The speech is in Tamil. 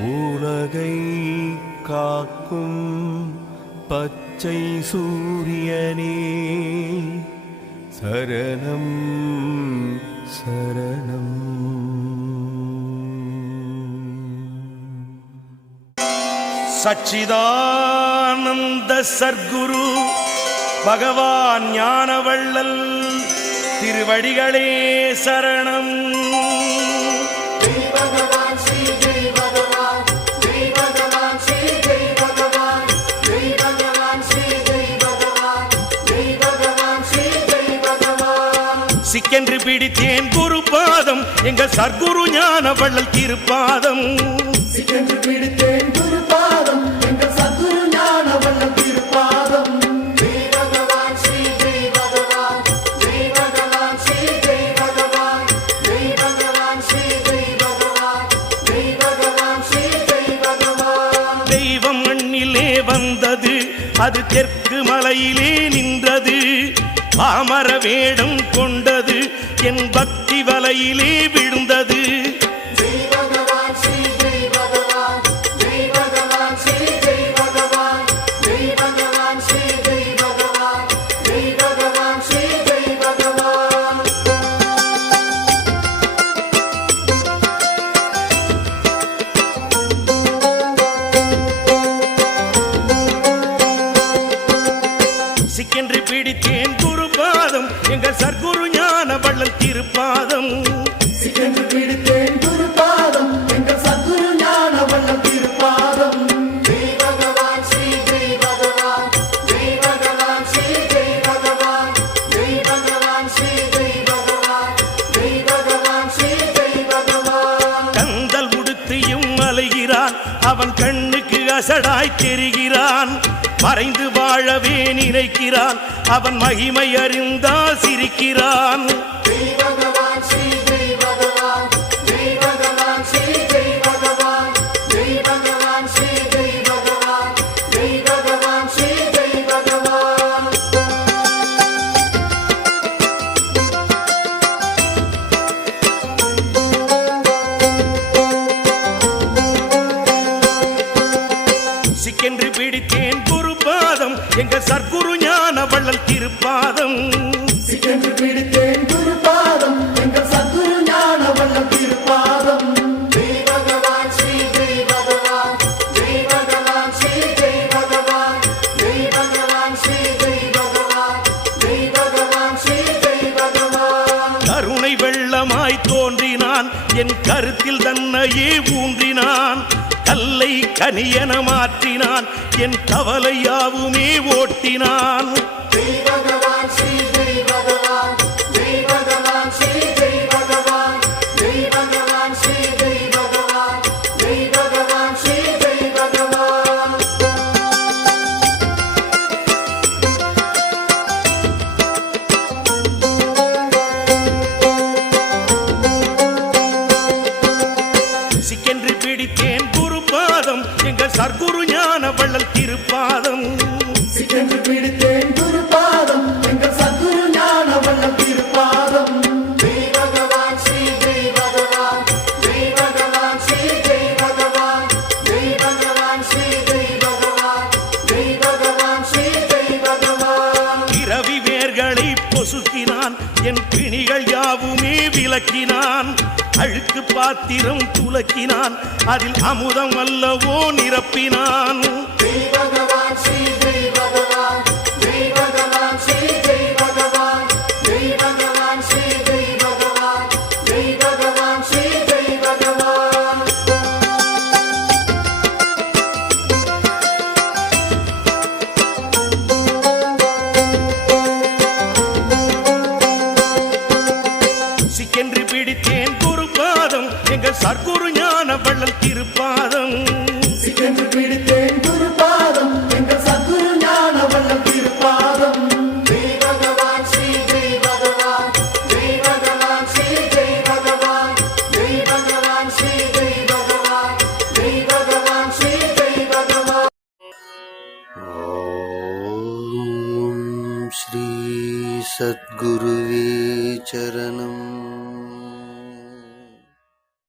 உலகை காக்கும் பச்சை சூரியனே சரணம் சரணம். சச்சிதானந்த சர்க்குரு பகவான் ஞானவள்ளல் திருவடிகளே சரணம். சிக்கென்று பிடித்தேன் குரு பாதம் எங்கள் சர்க்குரு ஞானவள்ளல் திருப்பாதம். சிக்கென்று பிடித்தேன் குருபாதம். எங்கள் சத்குரு ஞான திருப்பாதம். தெற்கு மலையிலே நின்றது. தாமர வேடம் கொண்டது என் பக்தி வலையிலே விழுந்தது. சிக்கென்று பிடித்தேன் குரு பாதம் எங்கள் சர்க்குரு ஞான வள்ளல் திருப்பாதம். சிக்கென்று பிடித்தேன் குருபாதம். எங்கள் சத்குரு ஞான வல்லம் திருப்பாதம். அவன் கண்ணுக்கு அசடாய் தெரிகிறான். மறைந்து வாழவே நினைக்கிறான். அவன் மகிமை அறிந்தால் சிரிக்கிறான். குரு பாதம் எங்க சர்க்குரு ஞான வள்ளல் திருப்பாதம். சிக்கென்று பிடித்தேன் என் கருத்தில் தன்னையே ஊன்றினான். கல்லை கனியன மாற்றினான். என் கவலையாவுமே ஓட்டினான். சர்க்குரு ஞான வள்ளல் திருப்பாதம் பிடித்தேன் பொசுக்கினான் என் பிணிகள் யாவுமே விளக்கினான். அழுக்கு பாத்திரம் துலக்கினான். அதில் அமுதம் அல்லவோ நிரப்பினான். ஸ்ரீ குரு ஞான வள்ளல் திருப்பாதம். சிக்கென்று பிடித்தேன் குருபாதம். எங்கள் சத்குரு ஞான வள்ளல் திருப்பாதம். ஜெய் பகவான் ஸ்ரீ ஜெய் பகவான் ஜெய் ஸ்ரீ சத்குருவே சரணம்